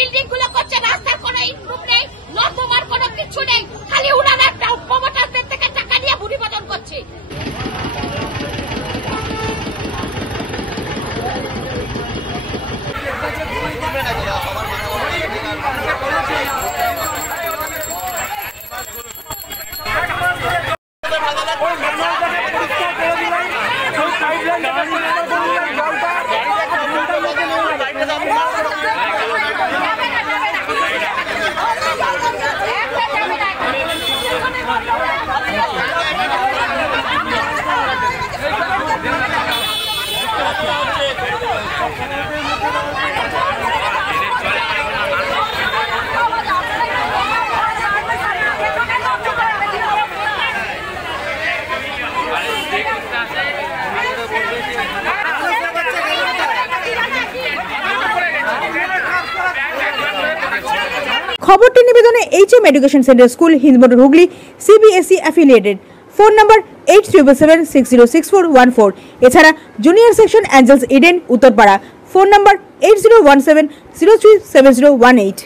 Building গুলো করছে, রাস্তার কোনো ইমপ্রুভ নেই, নর্দমার কোনো কিছু নেই, খালি উনারা প্রমোটারদের থেকে টাকা নিয়ে বুড়ি বদল করছে। খবরটি নিবেদনে HM education centre school Hindmotor Hooghly CBSE affiliated. Phone number 8777606414। এছাড়া junior section angels Eden Uttarpara. Phone number 8017037018।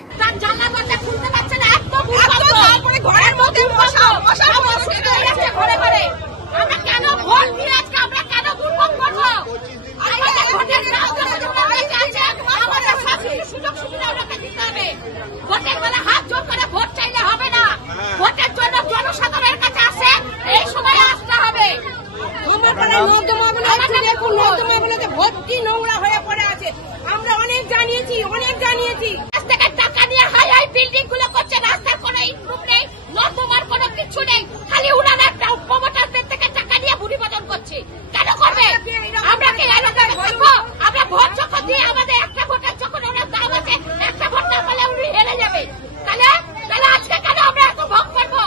ভোটের বেলা হাত জোর করে ভোট চাইলে হবে না, ভোটের জন্য জনসাধারণের কাছে আসে, এই সময় আসতে হবে। নর্দমাগুলোতে ভর্তি নোংরা হয়ে পড়ে আছে, আমরা অনেক জানিয়েছি। থেকে টাকা নিয়ে হাই হাই বিল্ডিং গুলো করছে, রাস্তার কোনো ইমপ্রুভ নেই, নর্দমার কোনো কিছু নেই, খালি উনারা প্রমোটারদের থেকে টাকা নিয়ে বুড়ি বদল করছে। কেন করবে? আমরা কি এলাকায় বলবো? আমরা ভোট যখন দিয়ে আমাদের একটা ভোটের যখন ওনার দাম আছে, একটা ভোট না পেলে উনি হেরে যাবে, তাহলে আজকে কেন আমরা এত ভোগ করবো?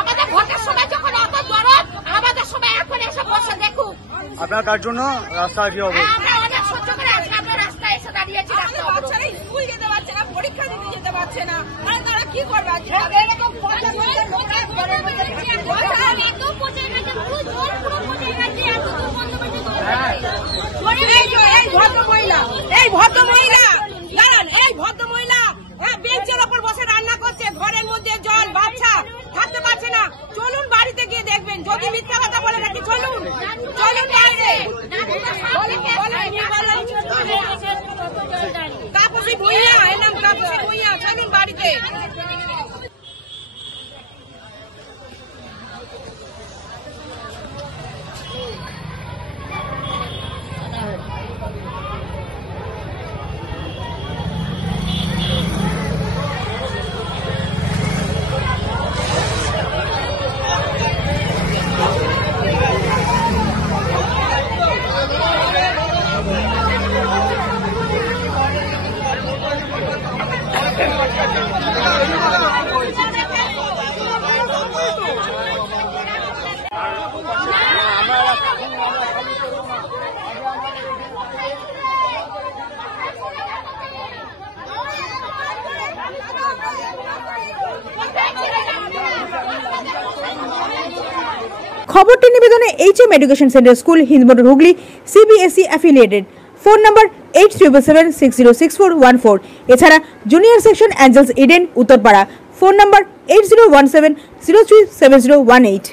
আমাদের ভোটের সময় যখন অত দরদ, আমাদের সময় এখন এসে বসে দেখুক। আপনার তার জন্য রাস্তা কি হবে? আমরা অনেক সহ্য করে আজকে আমরা রাস্তায় এসে দাঁড়িয়েছি। বাচ্চারা স্কুল যেতে পারছে না, পরীক্ষা দিতে যেতে পারছে না, আর তারা কি করবে? এরকম এই ভদ্রমহিলা বেঞ্চের ওপর বসে রান্না করছে, ঘরের মধ্যে জল, বাচ্চা থাকতে পারছে না। চলুন বাড়িতে গিয়ে দেখবেন, যদি মিথ্যা কথা বলে নাকি চলুন বাইরে। তাপসী ভুঁইয়া, এর নাম তাপসী ভুঁইয়া, চলুন বাড়িতে। খবরটি নিবেদনে HM education centre school Hindmotor Hooghly CBSE affiliated. Phone number 8777606414। এছাড়া junior section angels Eden Uttarpara. Phone number 8017037018।